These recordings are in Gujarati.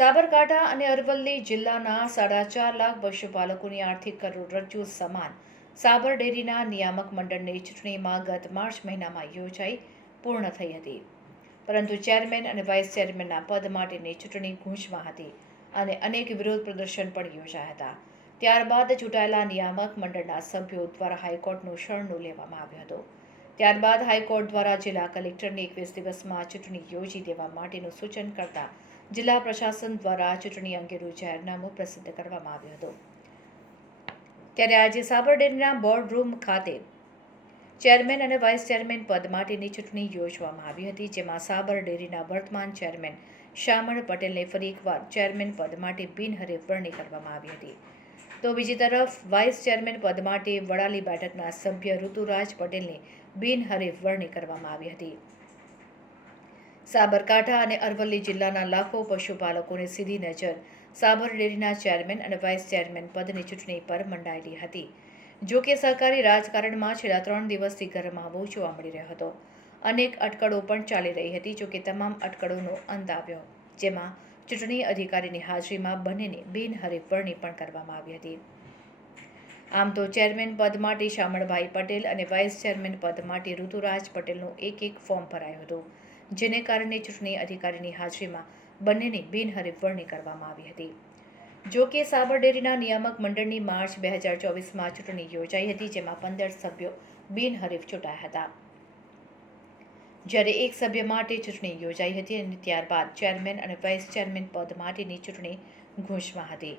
સાબરકાંઠા અને અરવલ્લી જિલ્લાના 4.5 લાખ પશુપાલકોની આર્થિક કરોડરજ્જુ સમાન સાબર ડેરીના નિયામક મંડળની ચૂંટણીમાં ગત માર્ચ મહિનામાં યોજાઈ પૂર્ણ થઈ હતી, પરંતુ ચેરમેન અને વાઇસ ચેરમેનના પદ માટેની ચૂંટણી ગૂંચમાં હતી અને અનેક વિરોધ પ્રદર્શન પણ યોજાયા હતા. ત્યારબાદ ચૂંટાયેલા નિયામક મંડળના સભ્યો દ્વારા હાઈકોર્ટનું શરણું લેવામાં આવ્યું હતું. ત્યારબાદ હાઈકોર્ટ દ્વારા જિલ્લા કલેક્ટરને 21 દિવસમાં ચૂંટણી યોજી દેવા માટેનું સૂચન કરતા જિલ્લા પ્રશાસન દ્વારા ચૂંટણી અંગેનું જાહેરનામું પ્રસિદ્ધ કરવામાં આવ્યું હતું. ત્યારે આજે સાબર ડેરીના બોર્ડ રૂમ ખાતે ચેરમેન અને વાઇસ ચેરમેન પદ માટેની ચૂંટણી યોજવામાં આવી હતી, જેમાં સાબર ડેરીના વર્તમાન ચેરમેન શામળ પટેલને ફરી એકવાર ચેરમેન પદ માટે બિનહરીફ વરણી કરવામાં આવી હતી. તો બીજી તરફ વાઇસ ચેરમેન પદ માટે વડાલી બેઠકના સભ્ય ઋતુરાજ પટેલને બિનહરીફ વરણી કરવામાં આવી હતી. સાબરકાંઠા અને અરવલ્લી જિલ્લાના લાખો પશુપાલકોની સીધી નજર સાબર ડેરીના ચેરમેન અને વાઇસ ચેરમેન પદની ચૂંટણી પર મંડાયેલી હતી. જો કે સહકારી રાજકારણમાં છેલ્લા 3 દિવસથી ગરમાવો જોવા મળી રહ્યો હતો. અનેક અટકળો પણ ચાલી રહી હતી. જો કે તમામ અટકળોનો અંત આવ્યો, જેમાં ચૂંટણી અધિકારીની હાજરીમાં બંનેની બિનહરીફ વરણી પણ કરવામાં આવી હતી. આમ તો ચેરમેન પદ માટે શામળભાઈ પટેલ અને વાઇસ ચેરમેન પદ માટે ઋતુરાજ પટેલનું એક ફોર્મ ભરાયું હતું, જેને કારણે ચૂંટણી અધિકારીની હાજરીમાં બંનેની બિનહરીફ વરણી કરવામાં આવી હતી. જો કે સાબર ડેરીના નિયામક મંડળની માર્ચ 2024માં ચૂંટણી યોજાઈ હતી, જેમાં 15 સભ્યો બિનહરીફ ચૂંટાયા હતા, જ્યારે એક સભ્ય માટે ચૂંટણી યોજાઈ હતી અને ત્યારબાદ ચેરમેન અને વાઇસ ચેરમેન પદ માટેની ચૂંટણી ગૂંચમાં હતી.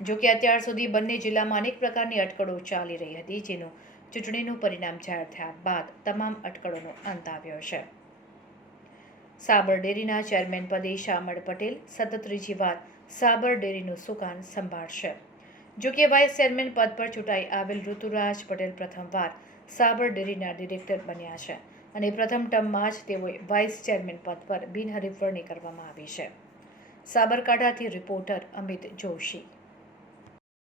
જો કે અત્યાર સુધી બંને જિલ્લામાં અનેક પ્રકારની અટકળો ચાલી રહી હતી, જેનું ચૂંટણીનું પરિણામ જાહેર થયા બાદ તમામ અટકળોનો અંત આવ્યો છે. સાબર ડેરીના ચેરમેન પદે શામળ પટેલ સતત ત્રીજી વાર સાબર ડેરીનું સુકાન સંભાળશે. જો કે વાઇસ ચેરમેન પદ પર ચૂંટાઈ આવેલ ઋતુરાજ પટેલ પ્રથમવાર સાબર ડેરીના ડિરેક્ટર બન્યા છે અને પ્રથમ ટર્મમાં જ તેઓએ વાઇસ ચેરમેન પદ પર બિનહરીફ વરણી કરવામાં આવી છે. સાબરકાંઠાથી રિપોર્ટર અમિત જોશી.